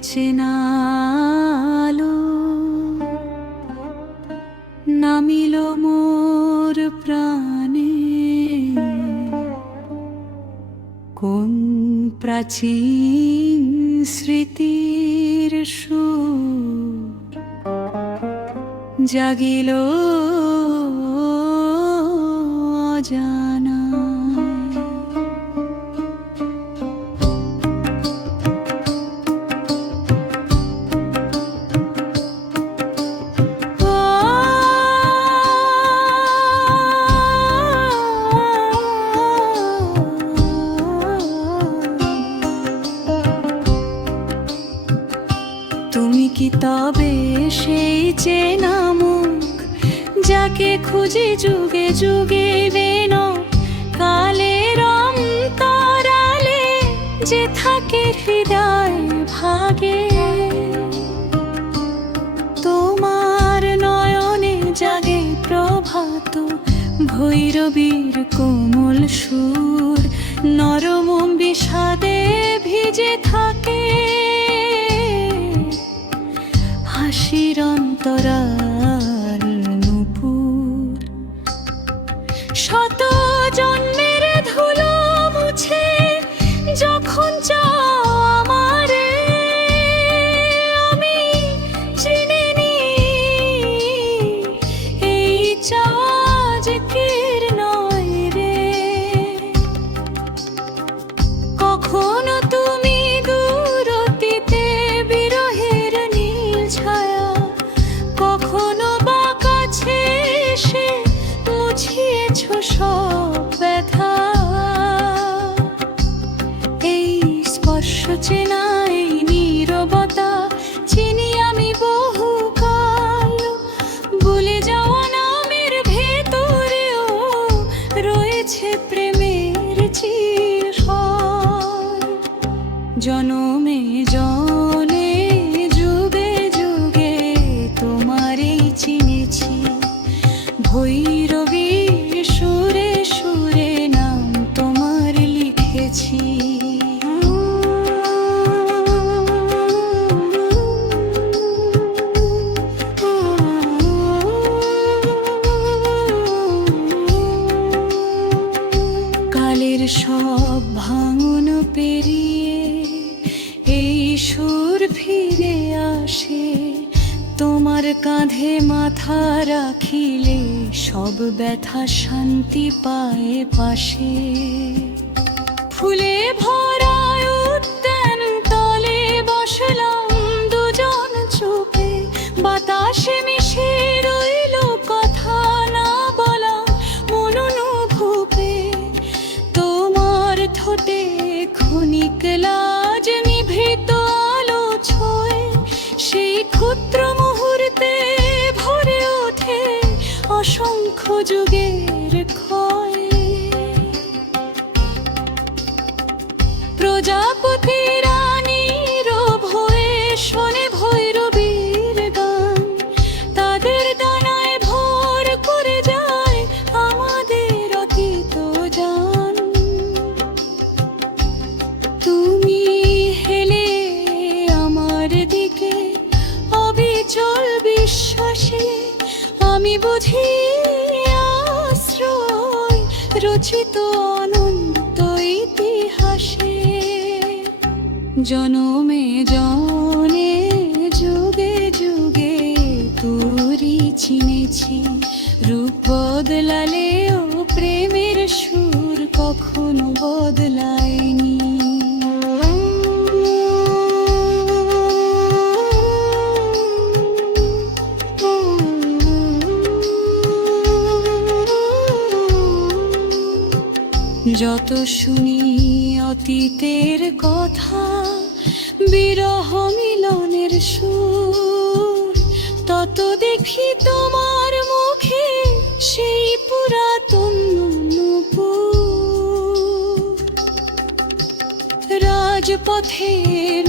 অচেনা আলো নামিল মোর প্রাণে, কোন প্রাচীন স্মৃতির সুর জাগিল অজানা। তুমি কি তবে সেই চেনা মুখ, যাকে খুঁজি যুগে যুগে বেন কালের অন্তরালে, যে থাকে হৃদয় ভাগে। তোমার নয়নে জাগে প্রভাত ভৈরবীর কোমল সুর, নরম বিষাদে ভিজে থাকে হাসির অন্তরাল নূপুর। শত জন্মের ধুলো মুছে যখন চাও আমারে, আমি চিনে নি এই চাওয়া আজকের নয় রে। কখনো তুমি দূর অতীতে বিরহের নীল ছায়া, কখনো বা কাছে এসে মুছিয়েছ সব ব্যথা। এই স্পর্শ চেনা এই নীরবতা চিনি আমি বহুকাল, ভুলে যাওয়া নামের ভেতরেও রয়েছে প্রেমের চিরস্বর। জনমে জনে যুগে যুগে তোমারই চিনেছি, ভৈরবী সুরে সুরে নাম তোমার লিখেছি। কালের সব ভাঙন পেরিয়ে এই সুর ফিরে আসে, তোমার কাঁধে মাথা রাখিলে সব ব্যথা শান্তি পায় পাশে। ফুলে ভরা উদ্যান তলে বসলাম দুজন চুপে, বাতাসে মিশে রইল কথা না বলা মন অনুভূপে। তোমার ঠোঁটে ক্ষণিক লাজ নিভৃত আলো ছোঁয়, সেই ক্ষুদ্র মুহূর্তে ভরে ওঠে অসংখ্য যুগের ক্ষয়। প্রজাপতি রানীর ভয়ে শোনে ভৈরবীর গান, তাদের ডানায় ভর করে যায় আমাদের অতীত জান। তুমি হেলে আমার দিকে অবিচল বিশ্বাসে, আমি বুঝি আশ্রয় রচিত অনন্ত ইতিহাসে। জনমে জনে যুগে যুগে তোরই চিনেছি, রূপ বদলালেও প্রেমের সুর কখনো বদলায়নি। যত শুনি অতীতের কথা, বিরহ মিলনের সুর, তত দেখি তোমার মুখে সেই পুরাতন নূপুর। রাজপথে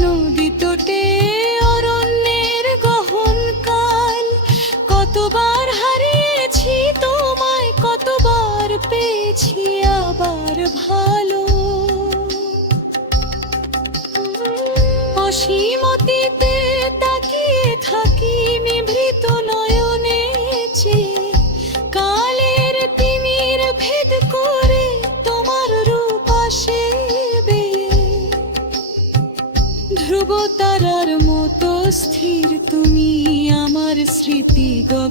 নদী তটে অরণ্যের গহন কাল, কতবার হারিয়েছি তোমায়, কতবার পেয়েছি আবার ভালো। অসীমতি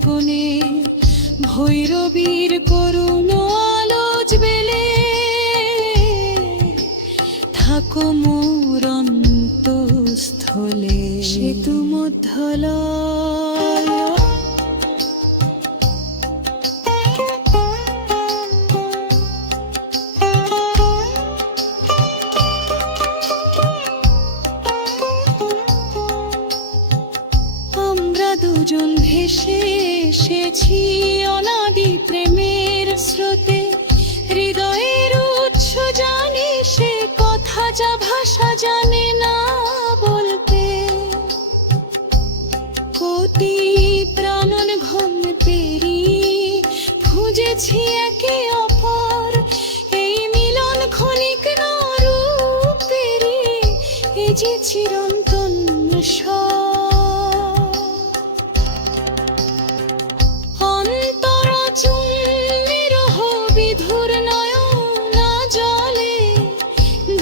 কোণে ভৈরবীর করুণ আলোচ বেলে থাকো মোর অন্তঃস্থলে সেতু মধ্যলয়। আমরা দুজন ভেসে এসেছি অনাদি প্রেমের স্রোতে, হৃদয়ের উৎস জানি সে কথা যা ভাষা জানে না বলতে। কোটি প্রাণন ঘন পেরিয়ে খুঁজেছি একে অপর, এই মিলন ক্ষণিক না রূপেরই এ যে চিরন্তন বিরহ বিধুর নয়না জলে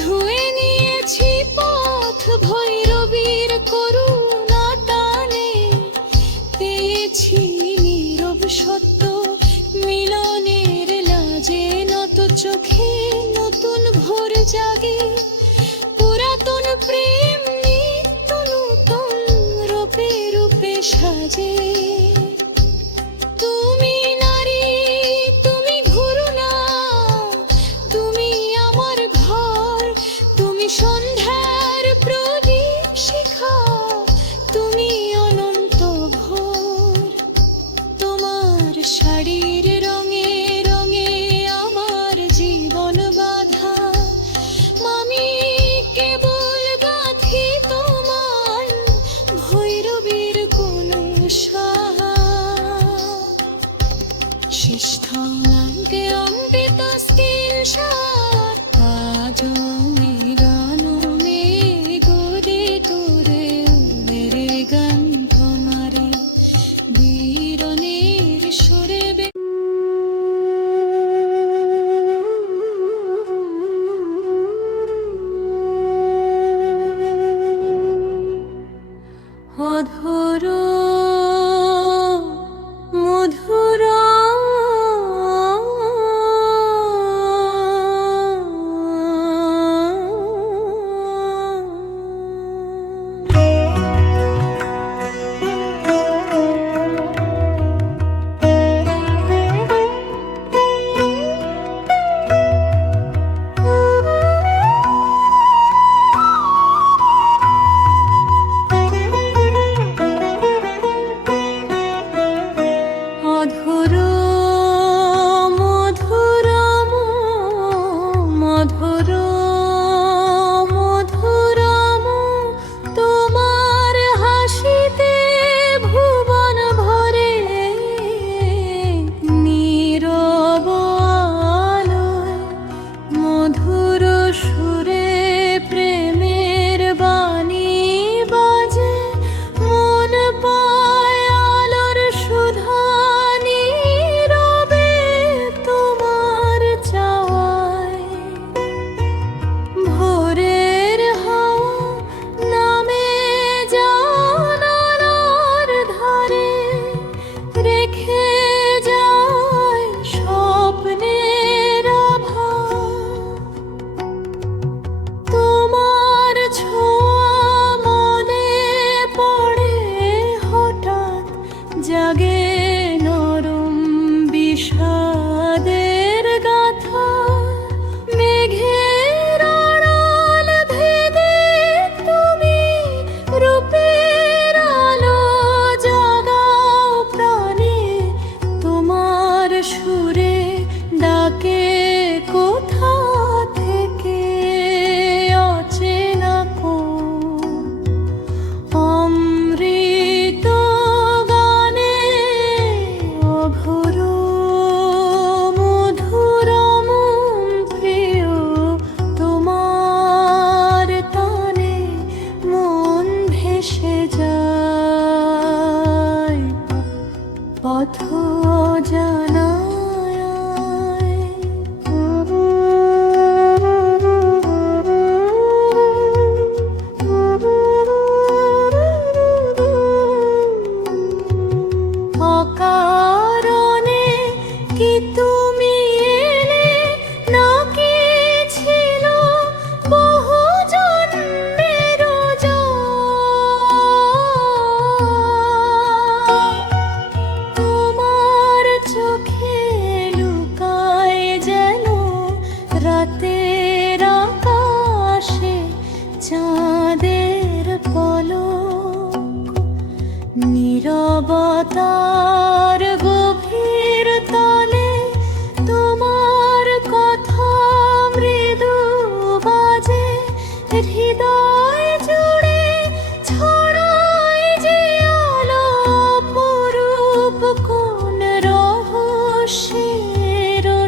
ধুয়ে নিয়েছি পথ ভৈরবীর করুণা টানে। পেয়েছি নীরব সত্য মিলনের লাজে, নত চোখে নতুন ভোর জাগে। পুরাতন প্রেম নিত্য নূতন রূপে রূপে সাজে। তুমি নারী, তুমি ঘুরুনা, তুমি আমার ঘর, তুমি সন্ধ্যার প্রদীপ শিখা, তুমি অনন্ত ভোর। তোমার শাড়ির রঙে রঙে আমার জীবন বাঁধা, আমি কেবল গাঁথি তোমার ভৈরবীর কোনো শিষ্টাঙ্গে অমৃত স্কিনশট আজ গানে গোরে তোরে মেরে গান তোমারে বীরনের সুরে অধর মধুর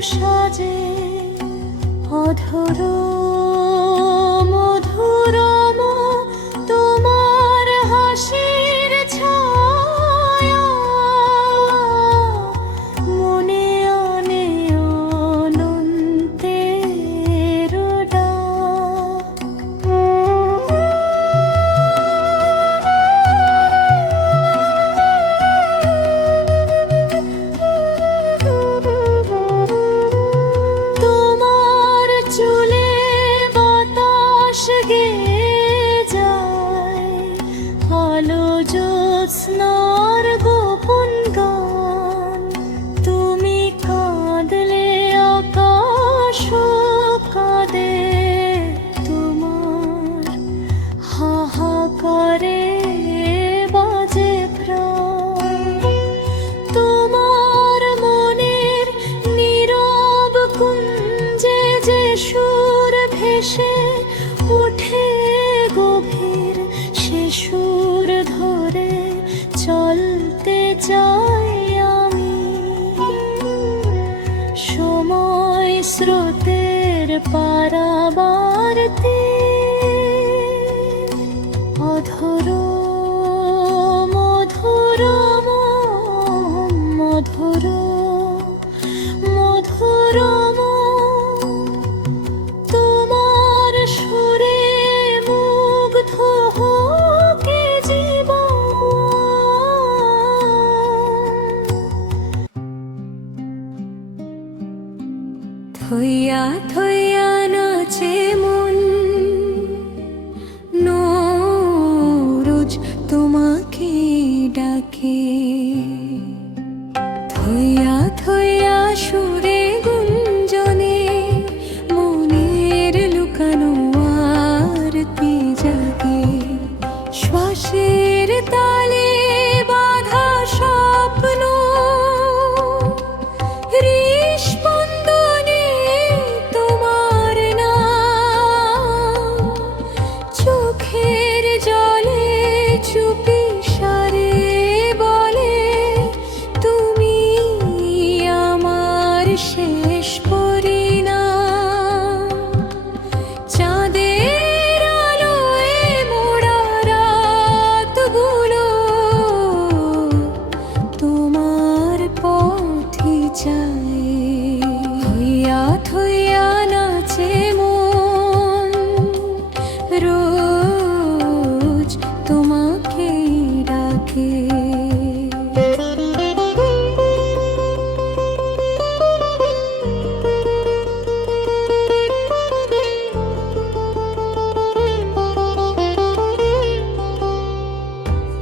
সাজে অধর মধুরম তোমার হাসির ছায়া মনে আনে অনন্তের ডাক। তোমার চুলে বাতাস গেয়ে যায় আলো জ্যোৎস্নার গোপন গান। তুমি কাঁদলে আকাশ কাঁদে তোমার হাহাকারে বাজে প্রাণ। তোমার মনের নীরব কুঞ্জে যে সুর ভেসে ওঠে গভীর, সে সুর ধরে চলতে চাই আমি। সময় স্রোতের পারাবার তীর অধর মধুরম মধুর মধুরম তোমার সুরে মুগ্ধ হোকে জীবন। থইয়া থইয়া নাচে মন রোজ তোমাকে ডাকে। থইয়া থইয়া সুরে গুঞ্জনে মনের লুকানো আরতি জাগে। শ্বাসের তালে বাঁধা স্বপ্ন হৃস্পন্দনে তোমার নাম। চোখের জলে চুপি সারে বলে তুমি আমার শেষ পরিণাম। চাঁদের আলোয় মোড়া রাতগুলো তোমার পথই চায়। থইয়া থইয়া নাচে মন রোজ তোমাকে ডাকে।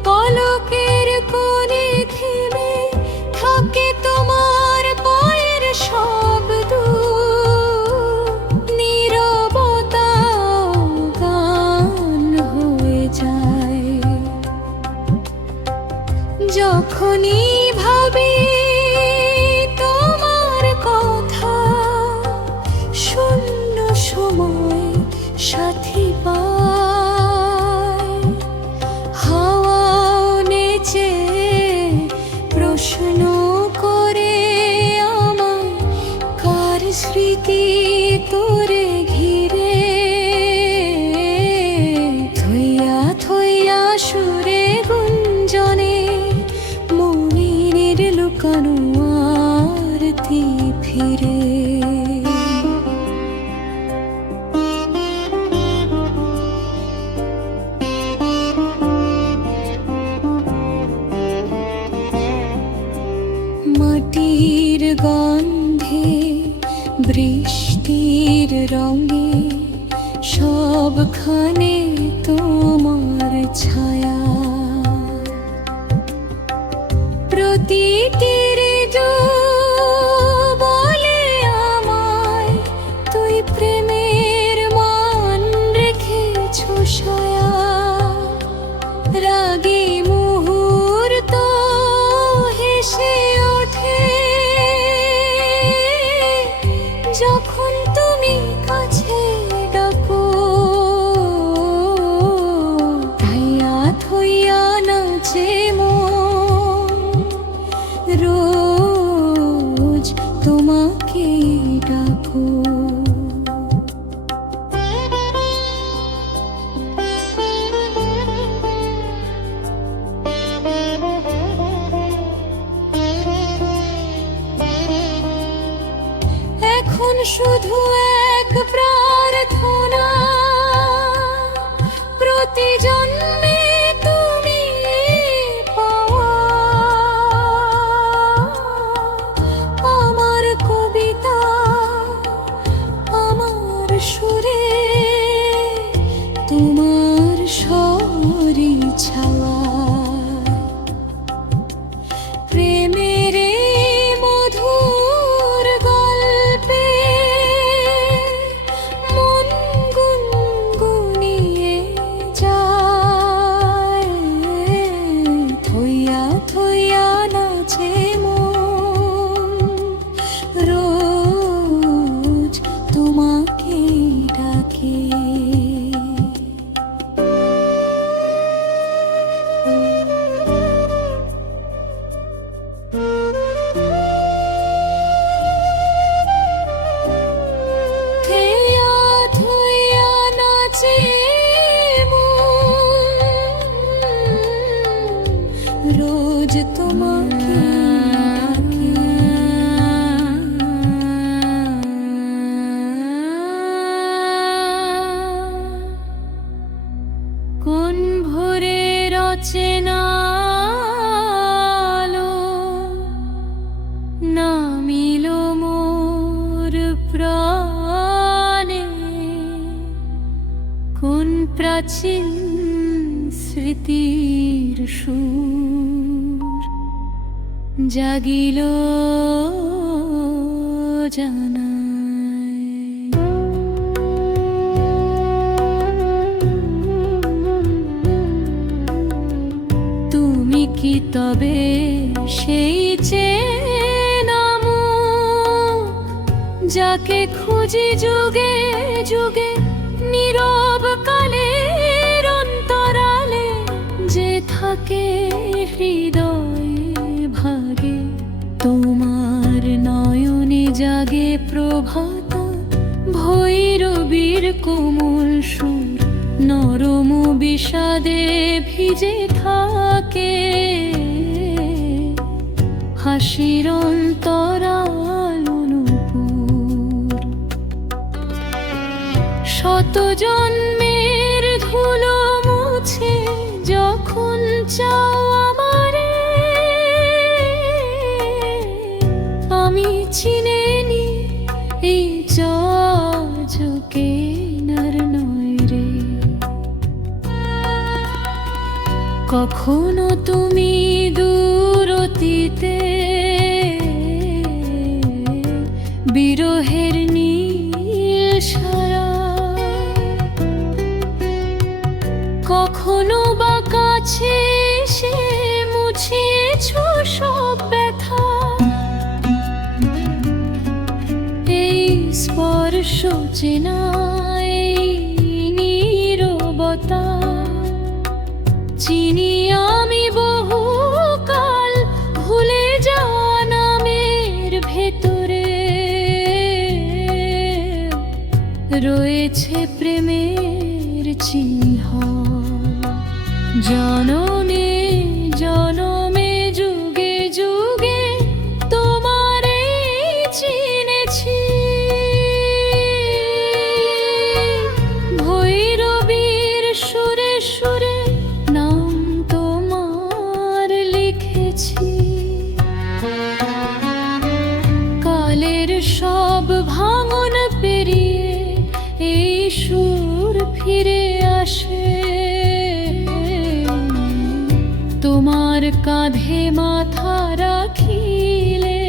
পলকের কোণে থেমে থাকে তোমার পায়ের শব্দ। নীরবতা গান হয়ে যায় যখনই ভাবি তোমার কথা। শূন্য সময় সাথী পায় হাওয়াও নেচে প্রশ্ন করে আমায় কার স্মৃতি তোরে ঘিরে। থইয়া থইয়া সুরে গুঞ্জনে মনের লুকানো আরতি ফিরে। মাটির গন্ধে বৃষ্টির রঙে সবখানে তোমার ছায়া। প্রতিটি ঋতু বলে আমায় তুই প্রেমের মান রেখেছো ছায়া। রাগী মুহূর্ত হেসে ওঠে যখন তুমি কাছে ডাকো। থইয়া থইয়া নাচে মন রোজ তোমাকে ডাকো। এখন শুধু এক প্রার্থনা, প্রতি জন্মে তুমি পাওয়া আমার কবিতা, আমার সুরে তোমার স্বরই ছাওয়া। প্রেমের মধুর গল্পে মন গুনগুনিয়ে যায়, থইয়া থইয়া নাচে মন, রোজ তোমাকে ডাকে। থইয়া থইয়া নাচে মন, রোজ তোমাকে ডাকে। কোন ভোরে রচনা নামিল মোর প্রাণে, কোন প্রাচীন স্মৃতির সুর জাগিল জানায়। তুমি কি তবে সেই চেনা মুখ, যাকে খুঁজি যুগে যুগে নীরব কালের অন্তরালে, যে থাকে হৃদয়ে ভাগে। তোমার নয়নে জাগে প্রভাত, ভৈরবীর কোমল সুর নরম বিষাদে ভিজে থাকে। হাসির অন্তরাল নূপুর, শত জন্মের ধুলো মুছে যখন চাও আমারে, আমি চিনে নি এই ঝকে নার নয় রে। কখনো তুমি দূর অতীতে বিরহের নীল সারা, কখনো বা কাছে এসে মুছিয়েছ সব ব্যথা। এই স্পর্শ চেনা, এই নীরবতা চিনি আমি বহুকাল, ভুলে যাওয়া নামের ভেতরে রয়েছে প্রেমের চিহ্ন। জনমে জনমে যুগে যুগে তোমারে চিনেছি। ভৈরবীর সুরে সুরে নাম তোমার লিখেছি। কালের সব ভাঙন পেরিয়ে এই সুর ফিরে আসে। তোমার কাঁধে মাথা রাখিলে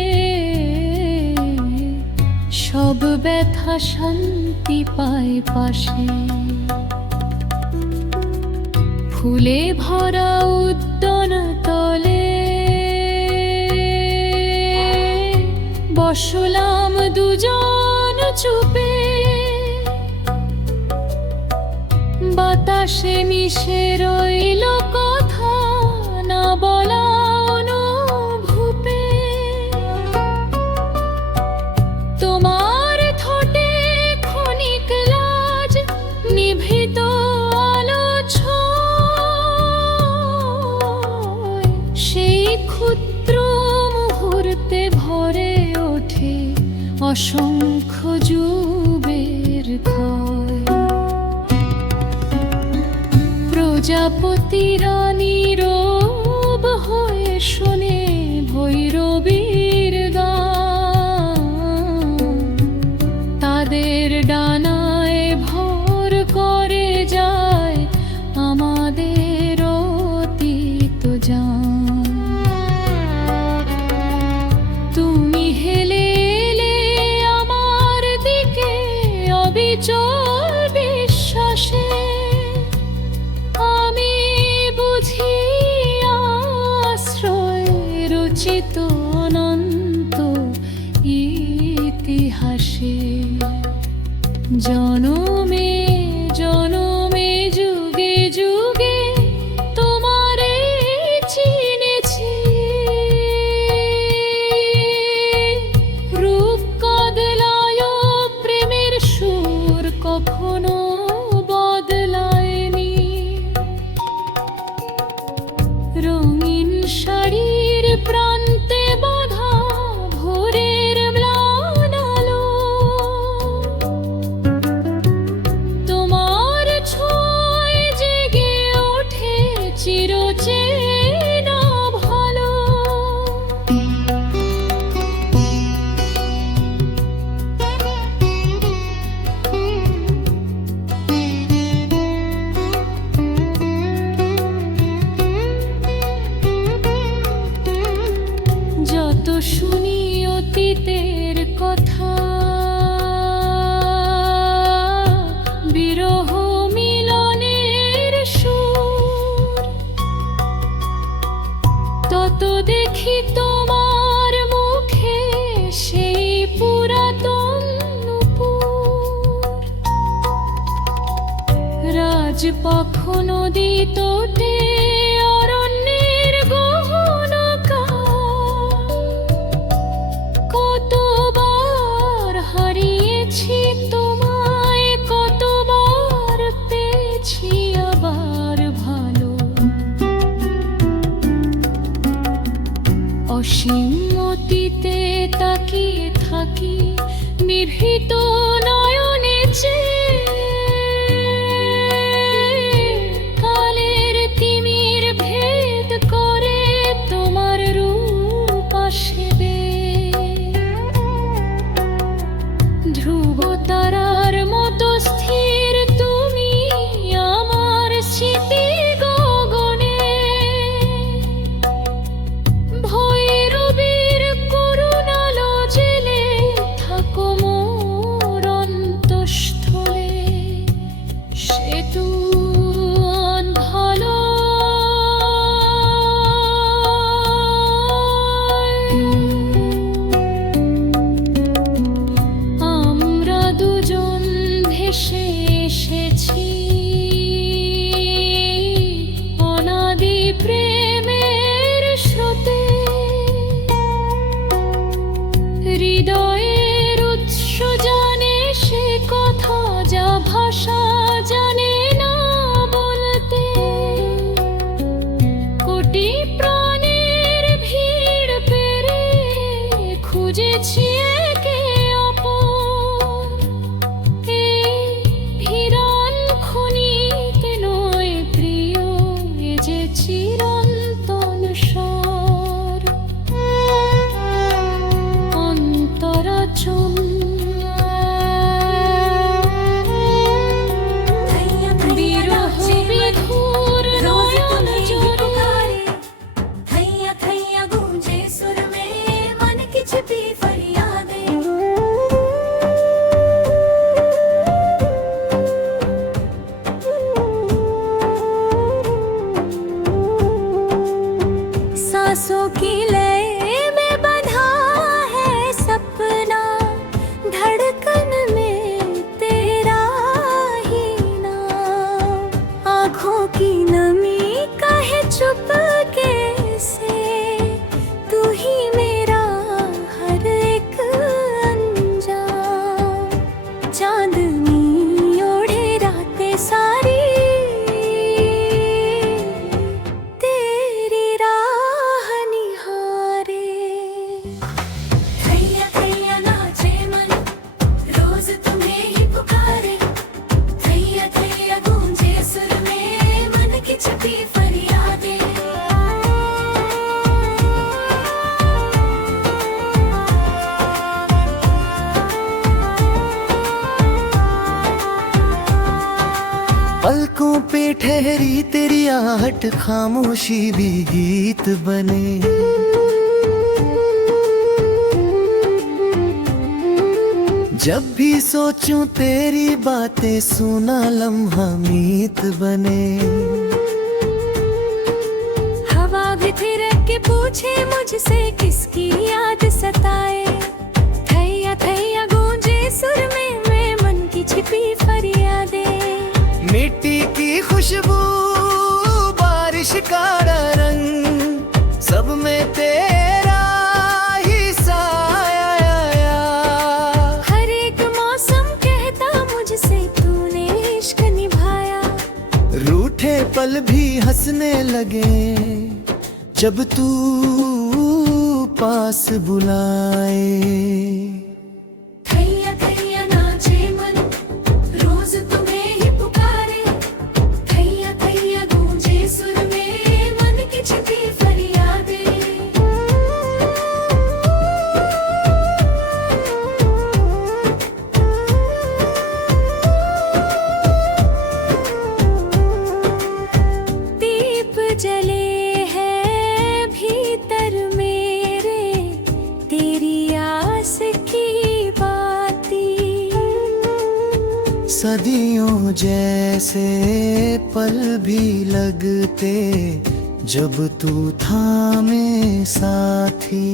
সব ব্যথা শান্তি পায় পাশে। ফুলে ভরা উদ্যান তলে বসলাম দুজন চুপে। বাতাসে মিশে রইল কথা না বলা অনুভূপে। অসংখ্য যুগের ক্ষয়। প্রজাপতিরা নীরব হয়ে শোনে ভৈরবীর গান, তাদের ডানায় ভর করে যায় আমাদের অতীত জান। তুমি হেলে এলে আমার দিকে অবিচল বিশ্বাসে, আমি বুঝি আশ্রয় রচিত অনন্ত ইতিহাসে। জনমে জনমে যুগে যুগে তোমারে চিনেছি, রূপ কদলায় প্রেমের সুর কখনো বদলায়নি। রঙিন শাড়ির প্রান্তে বাঁধা ভোরের ম্লান আলো, তোমার ছোঁয়ায় জেগে ওঠে চিরচেনা ভালো। যত শুনি অতীতের কথা, বিরহ মিলনের সুর, তত দেখি তোমার মুখে সেই পুরাতন নূপুর। রাজপক্ষ নদী তোটে অরণ্যের গহন কাল, কতবার হারিয়েছি তোমায়, কতবার পেয়েছি আবার ভালো। অসীম অতীতে তাকিয়ে থাকি নিভৃত নয়নে চেয়ে, কালের তিমির ভেদ করে তোমার রূপ আসবে। ধ্রুব তারার মতো স্থির তুমি আমার স্মৃতি গগনে, ভৈরবীর করুণালো জেলে থাকো মোর पलकों पे ठहरी तेरी आहट खामोशी भी गीत बने। जब भी सोचूं तेरी बातें सुना लम्हा मीत बने। हवा भी थिरक के पूछे मुझसे किसकी याद सताए। थैया थैया गूंजे सुर में मैं मन की छिपी फरियादें। मिट्टी की खुशबू बारिश का रंग सब में तेरा ही साया। हर एक मौसम कहता मुझसे तूने इश्क निभाया। रूठे पल भी हंसने लगे जब तू पास बुलाए। थैया थैया नाचे मन रोज तुम्हें ही पुकारे। थैया थैया गूंजे सुर में मन की छिपी फरियादें। दीप जले हैं भीतर मेरे तेरी आस की बाती। सदियों जैसे पल भी लगते जब तू थामे साथी।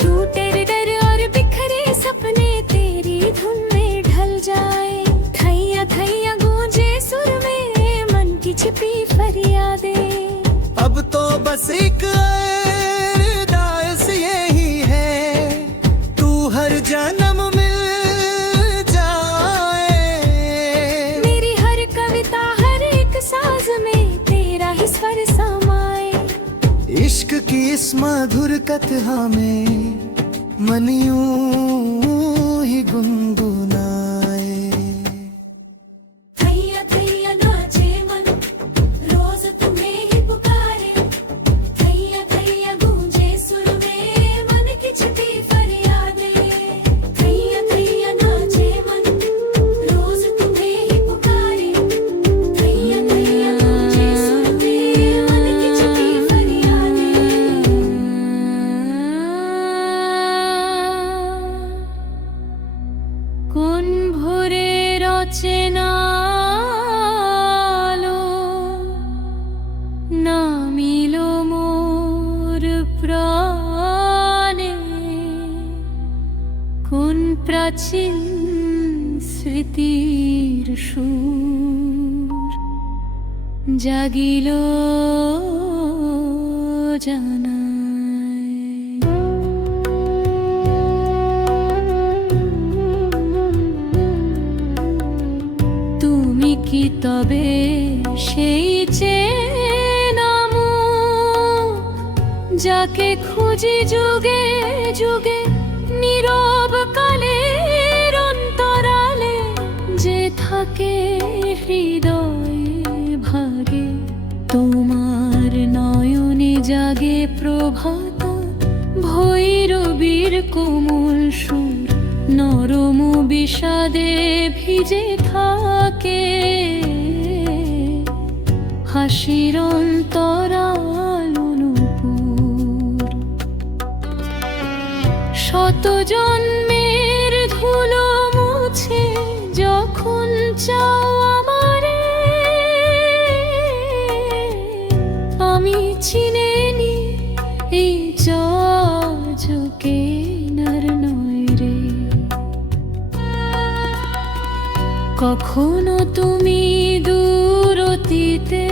टूटे हृदय और बिखरे सपने तेरी धुन में ढल जाए। थैया थैया गूंजे सुर में मन की छिपी फरियादें। अब तो बस एक अरदास यही है तू हर जन्म मिल जाए। मेरी हर कविता हर एक साज में तेरा ही स्वर समाए। इश्क की इस मधुर कथा में मन यूं ही गुनगुनाए। थैया थैया नाचे मन रोज तुम्हें ही पुकारे। थैया थैया गूंजे सुर में मन की छिपी फरियादें। थैया थैया नाचे मन रोज तुम्हें ही पुकारे। थैया थैया गूंजे सुर में मन की छिपी फरियादें। কোন ভোরে রচনা নামিল মোর প্রাণে। কোন প্রাচীন স্মৃতির সুর জাগিল জানায়। তুমি কি তবে সেই চেনা মুখ যাকে খুঁজি যুগে যুগে নীরব কালের অন্তরালে। যে থাকে হৃদয়ে ভাগে তোমার নয়নে জাগে প্রভাত। ভৈরবীর কোমল সুর নরম বিষাদে ভিজে থাকে। হাসির অন্তরাল নূপুর শত জন্মের ধুলো মুছে যখন চাও আমারে। আমি চিনে নি এই ঝকঝকে নার নয় রে। কখনো তুমি দূর অতীতে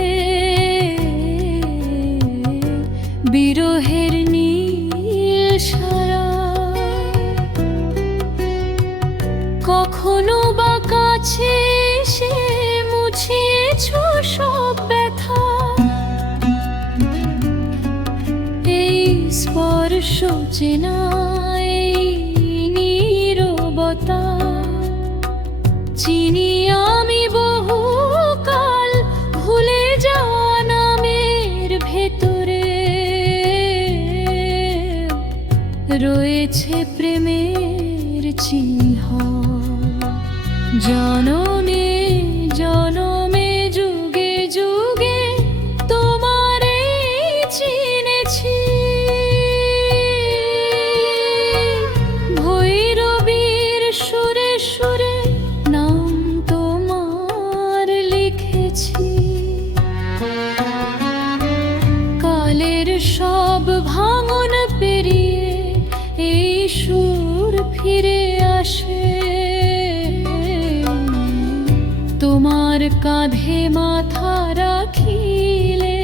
বিরহের নীল সারা। কখনো বা কাছে এসে মুছিয়েছো সব ব্যথা। এই স্পর্শ চেনা এই নীরবতা চিনি আমি বহুকাল ভুলে যাওয়া নামের ভেতরে। রয়েছে প্রেমের চিহ্ন জননে জন আসে তোমার কাঁধে মাথা রাখিলে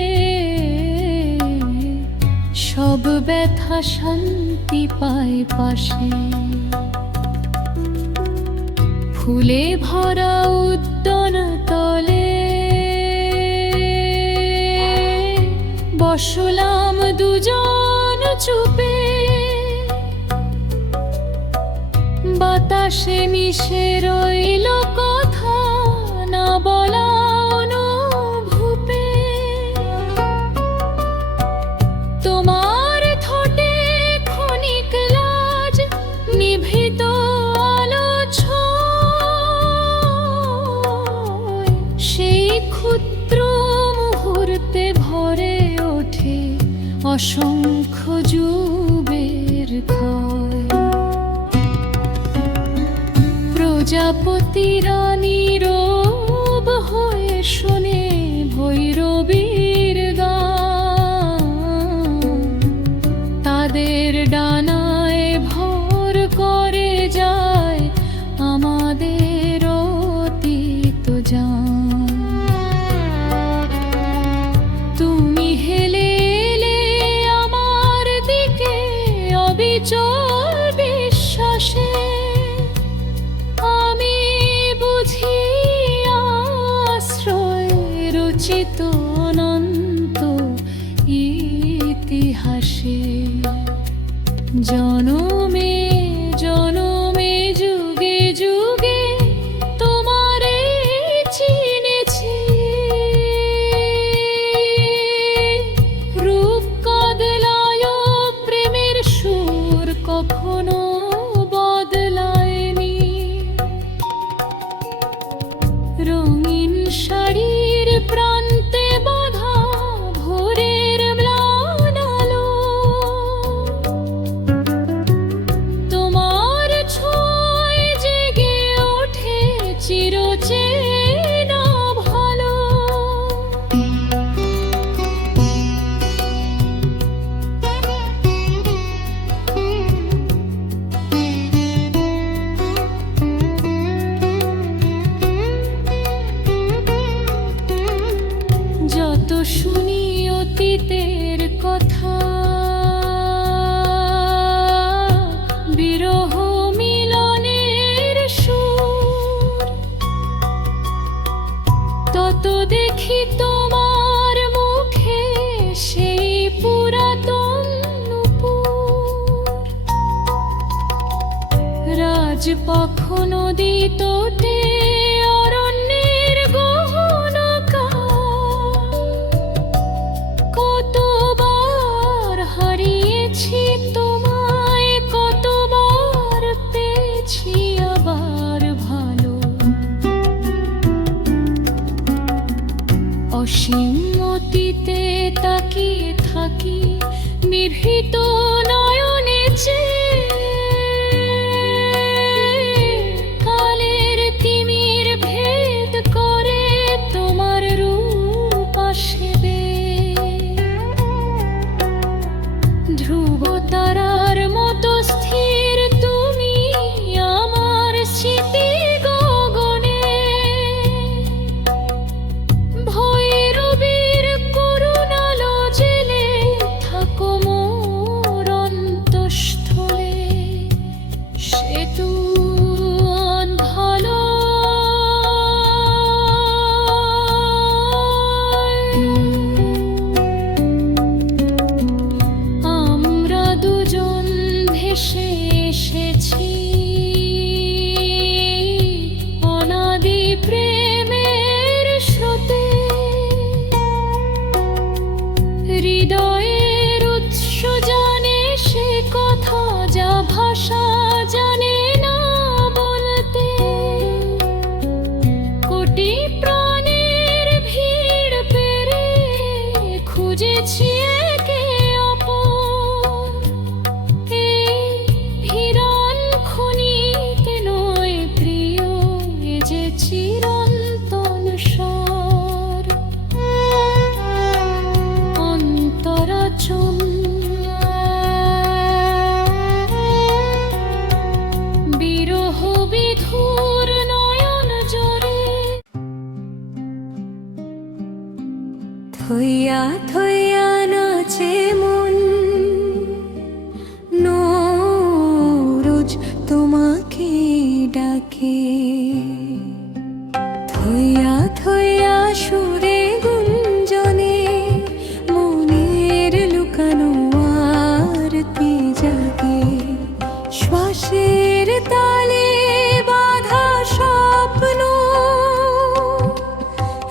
সব ব্যথা শান্তি পায় পাশে ফুলে ভরা উদ্যান তলে বসলাম দুজন চুপে বাতাসে মিশে রইল কথা না বলা অনুভূপে তোমার ঠোঁটে ক্ষণিক লাজ নিভৃত আলো ছোঁয় সেই ক্ষুদ্র মুহূর্তে ভরে ওঠে অসংখ্য যুগের ক্ষয় প্রজাপতিরা নীরব হয়ে শোনে ভৈরবীর গান তাদের ডানায় ভর করে যায় আমাদের অতীত জান তুমি হেলে এলে আমার দিকে অবিচল বিশ্বাসে আমি বুঝি আশ্রয় রচিত অনন্ত ইতিহাসে জনমে জনমে যুগে যুগে তোমারে চিনেছি রূপ কদলায় প্রেমের সুর কখনো বদলায়নি রঙিন শাড়ির প্রান্তে বাঁধা ভোরের ম্লান আলো তোমার ছোঁয়ায় জেগে ওঠে চিরচেনা ভালো যত শুনি অতীতের কথা বিরহ মিলনের সুর তত দেখি তোমার মুখে সেই পুরাতন নূপুর রাজপক্ষ নদী তোটে অরণ্যের গহনকা কতবার হারিয়েছি তোমায় কতবার পেয়েছি আবার ভালো অসীম অতীতে তাকিয়ে থাকি নিভৃত নয়নে চেয়ে কালের তিমির ভেদ করে তোমার রূপ আসবে ধ্রুব তারার মতো স্থির তুমি আমার স্মৃতি গগনে ভৈরবীর করুণালো জেলে থাকো মোর বিরহ বিধুর নয়ন জরে থইয়া থইয়া নাচে মন রোজ তোমাকে ডাকে থইয়া থইয়া সুরে গুঞ্জনে মনের লুকানো আরতি জাগে শ্বাসের তালে বাঁধা স্বপ্ন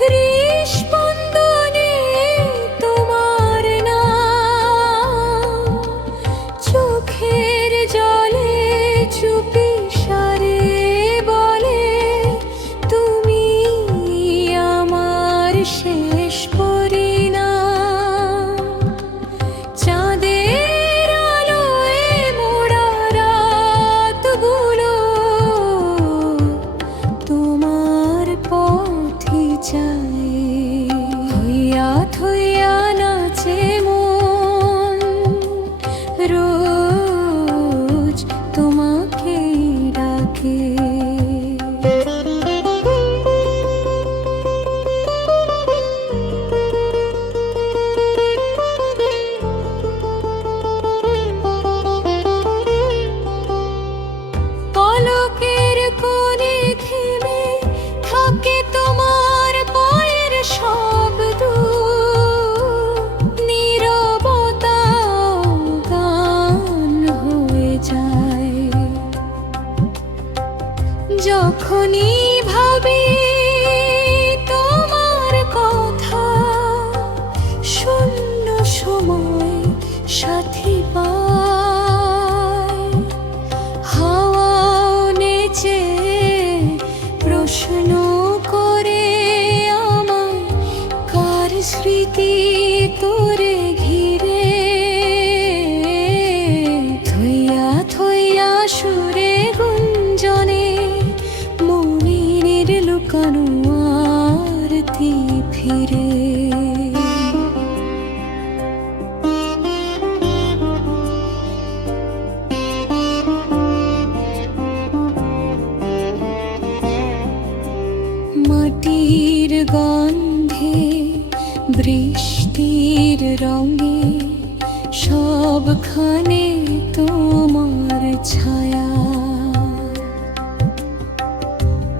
হৃস্পন্দনে তোমার নাম চোখের জলে চুপি সারে বলে তুমি আমার শেষ পরিণাম চাঁদের আলোয় মোড়া রাতগুলো তোমার পথই চায় থইয়া থইয়া নাচে মন রোজ তোমাকে ডাকে পলকের কোণে থেমে থাকে তোমার পায়ের শব্দ নীরবতা গান হয়ে যায় যখনই ভাবি তোমার কথা শূন্য সময় সাথী পায় হাওয়াও নেচে প্রশ্ন করে আমায় কার স্মৃতি তোরে ঘিরে থইয়া থইয়া সুরে গুঞ্জনে মনের লুকানো আরতি ফিরে মাটির গন্ধে বৃষ্টির রঙে সবখানে তোমার ছায়া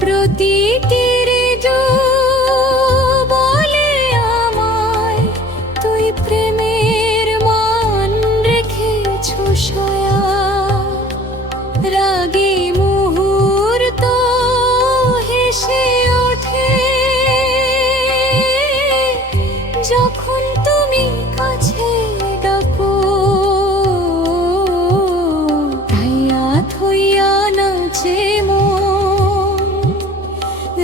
প্রতিটি ঋতু বলে আমায় তুই প্রেমের মান রেখেছ ছায়া রাগী মুহূর্ত হেসে ওঠে যখন তুমি কাছে ডাকো থইয়া থইয়া নাচে মন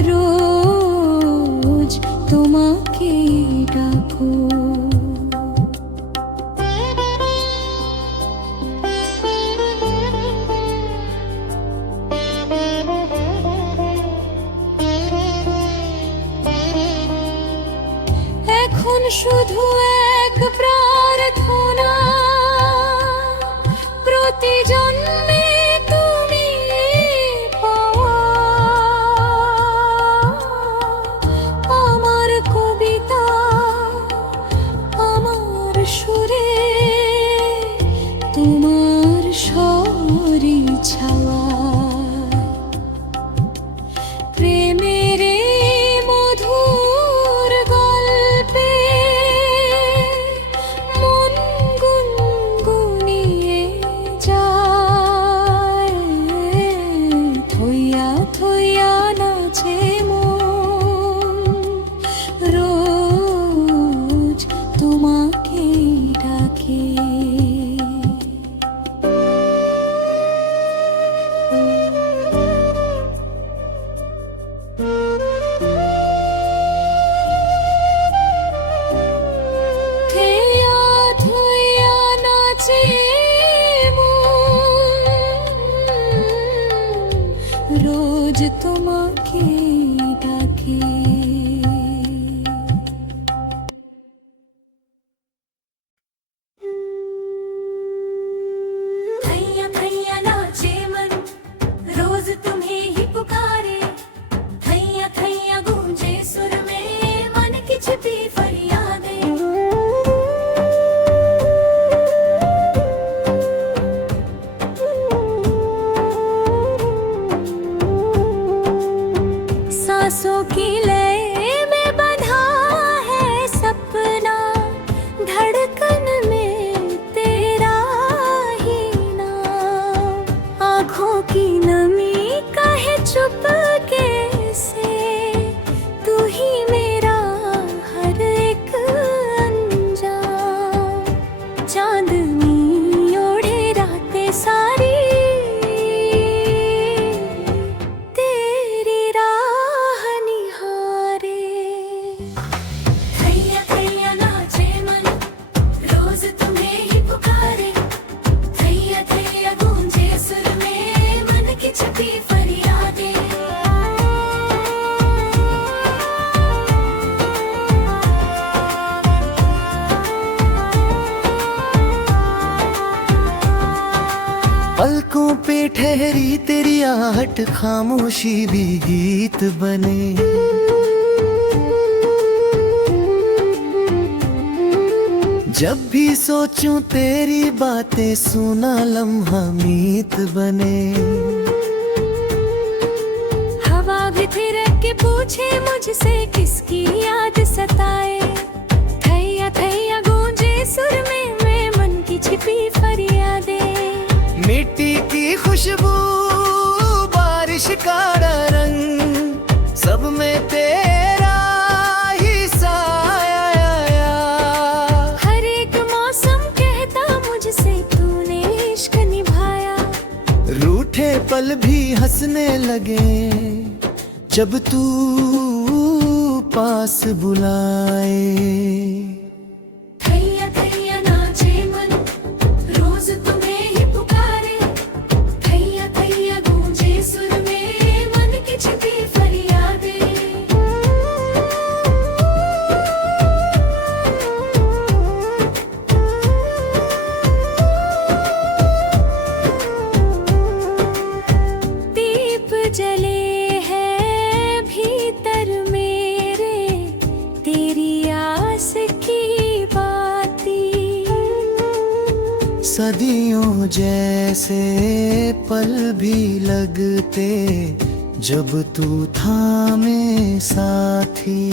রোজ তোমাকে ডাকো এখন শুধু এক প্রার্থনা প্রতি জন্মে তুমি পাওয়া আমার কবিতা আমার সুরে তোমার স্বরই ছাওয়া প্রেমের মধুর গল্পে মন গুনগুনিয়ে যায় থইয়া থইয়া নাচে মন রোজ তোমাকে ডাকে থইয়া থইয়া নাচে মন রোজ তোমাকে ডাকে थैया थैया नाचे मन रोज सांसों की लय में बंधा है सपना, धड़कन में तेरा ही नाम। आँखों की नमी कहे चुपके से, तू ही मेरा हर एक अंजाम। चांदनी ओढ़े रातें सारी, तेरी राह निहारे। थैया थैया नाचे मन, रोज तुम्हें ही पुकारे। थैया थैया गूंजे सुर में मन की छपी फरियादें। पलकों पे ठहरी तेरी आहट, खामोशी भी गीत बने। जब भी सोचूं तेरी बातें, सुना लम्हा मीत बने। हवा भी थिरक के पूछे मुझसे, किसकी याद सताए। थैया थैया गूंजे सुर में मन की छिपी फरियादें। मिट्टी की खुशबू, बारिश का रंग, सब में तेरा ही साया। हर एक मौसम कहता मुझसे, तूने इश्क निभाया। रूठे पल भी हंसने लगे, जब तू पास बुलाए। थैया थैया नाचे मन, रोज तुम्हें ही पुकारे। थैया थैया गूंजे सुर में मन की छिपी फरियादें। दीप जले हैं भीतर मेरे, तेरी आस की बाती। सदियों जैसे पल भी लगते, जब तू थामे साथी।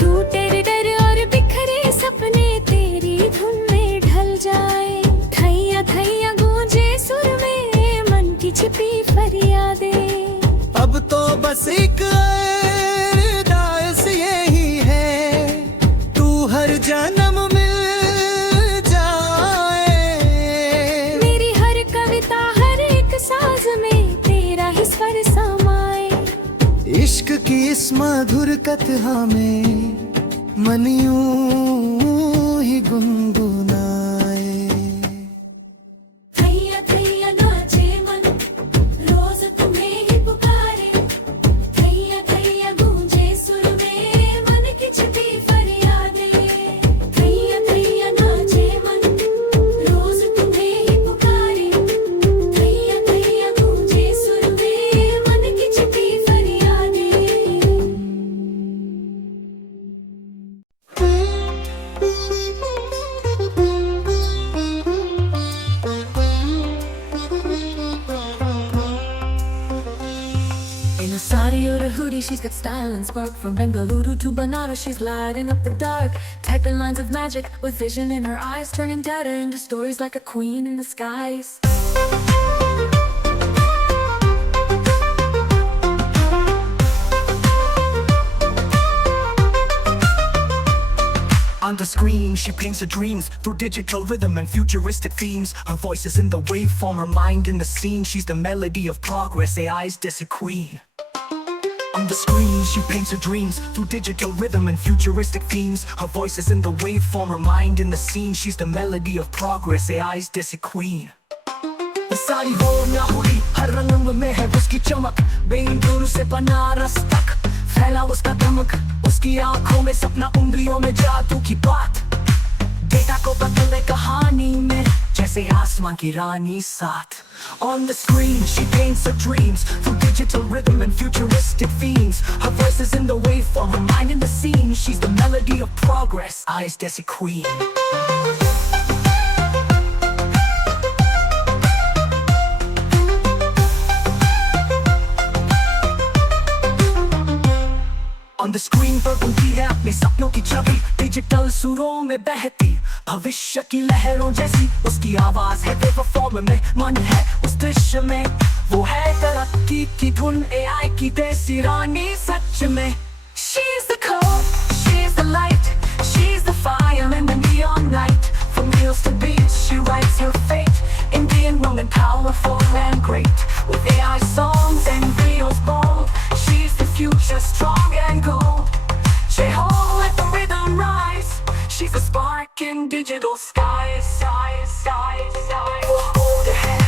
टूटे डर और बिखरे सपने तेरी धुन में ढल जाए। थैया थैया गूंजे सुर में मन की छिपी फरियादें। अब तो बस एक अरदास यही है, तू हर जन्म मिल जाए। मेरी हर कविता हर एक साज में तेरा ही स्वर समाए। इश्क की इस मधुर कथा में मन यूं ही गुनगुनाए। थैया थैया नाचे मन, रोज तुम्हें ही पुकारे। थैया थैया गूंजे सुर में मन की छिपी फरियादें। थैया थैया नाचे मन, रोज तुम्हें ही पुकारे। थैया थैया गूंजे सुर में मन की छिपी फरियादें। In a sari or a hoodie, she's got style and spark. From Bengaluru to Banaras, she's lighting up the dark. Typing lines of magic with vision in her eyes, turning data into stories like a queen in the skies. On the screen, she paints her dreams through digital rhythm and futuristic themes. Her voice is in the waveform, her mind in the scene. She's the melody of progress, AI's desert queen. On the screen, she paints her dreams through digital rhythm and futuristic themes. Her voice is in the waveform, her mind in the scene. She's the melody of progress, AI's desert queen. सारी वो ना हुई, हर रंग में है उसकी चमक। बेंगलुरु से बनारस तक फैला उसका दमक। उसकी आंखों में सपना, उंगलियों में जादू की बात। डेटा को बदले कहानी में, जैसे आसमां की रानी साथ। On the screen, she paints her dreams through digital rhythm and futuristic themes. Her voice is in the waveform, her mind in the scene. She's the melody of progress, AI's desert queen. On the screen पर बनती है अपने सपनों की छवि, digital सुरों में बहती भविष्य की लहरों जैसी। उसकी आवाज है बेवफॉर्म में, मन है उस दृश्य में। वो है तरक्की की धुन, AI की देसी रानी सच में। She's the code, she's the light, she's the fire in the neon night. From wheels to beats, she writes her fate. Indian woman, powerful and great. With AI songs and videos bold, she's the future, strong and gold. J-Ho, let the rhythm rise. She's a spark in digital skies. वो बोल है,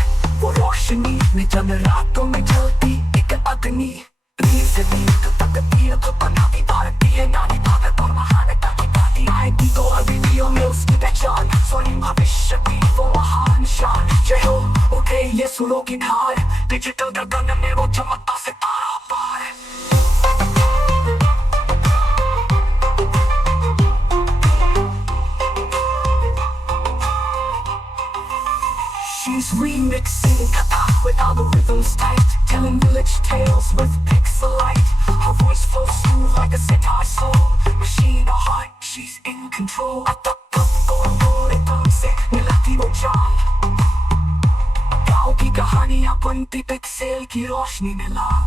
वो रोशनी में जब रातों में जलती एक अग्नि। रील से नींद तक दिए तो बनाती भारतीय नारी, ताकत और महानता की बाती आएगी तो वीडियो में उसकी पहचान। स्वयं भविष्य की वो महान शान। जय हो उठे ये सुरों की धार, डिजिटल गगन में वो चमकता सितारा पार। She's remixing kata with algorithms tight, telling village tales with pixel light. Her voice flows smooth like a sitar soul, machine or heart, she's in control. से मिलाती वो जान, गाँव की कहानियाँ बनती पिक्सेल की रोशनी में लाल।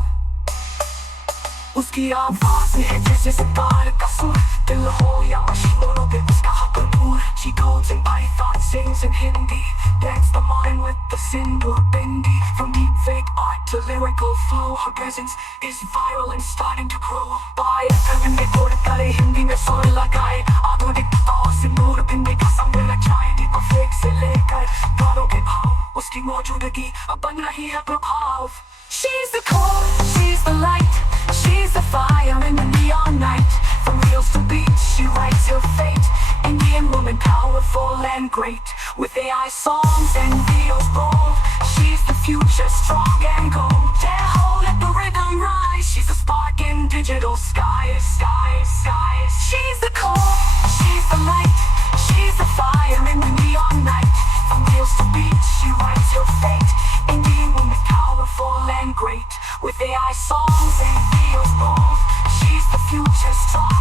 उसकी आवाज है जैसे सितार का सुर, दिल हो या मशीनों पे उसका हक भरपूर। She codes in Python, sings in Hindi, dance the mind with the sindoor bindi. From deep fake art to lyrical flow, her presence is viral and starting to grow. By FM में code करे, हिंदी में सुर लगाए, आधुनिकता से नूर बिंदी का संग लचाए। Deep fake से लेकर गानों के भाव, उसकी मौजूदगी अब बन रही है प्रभाव। She's the core, she's the light, she's the fire in the neon night. From wheels to beats, she writes her fate. Indian woman, powerful and great. With AI songs and videos bold, she's the future, strong and gold. J-Ho, let the rhythm rise. She's a spark in digital skies. She's the core, she's the light, she's the fire in the neon night. From wheels to beats, she writes her fate. Indian woman, powerful and great. With AI songs and videos bold, she's the future, strong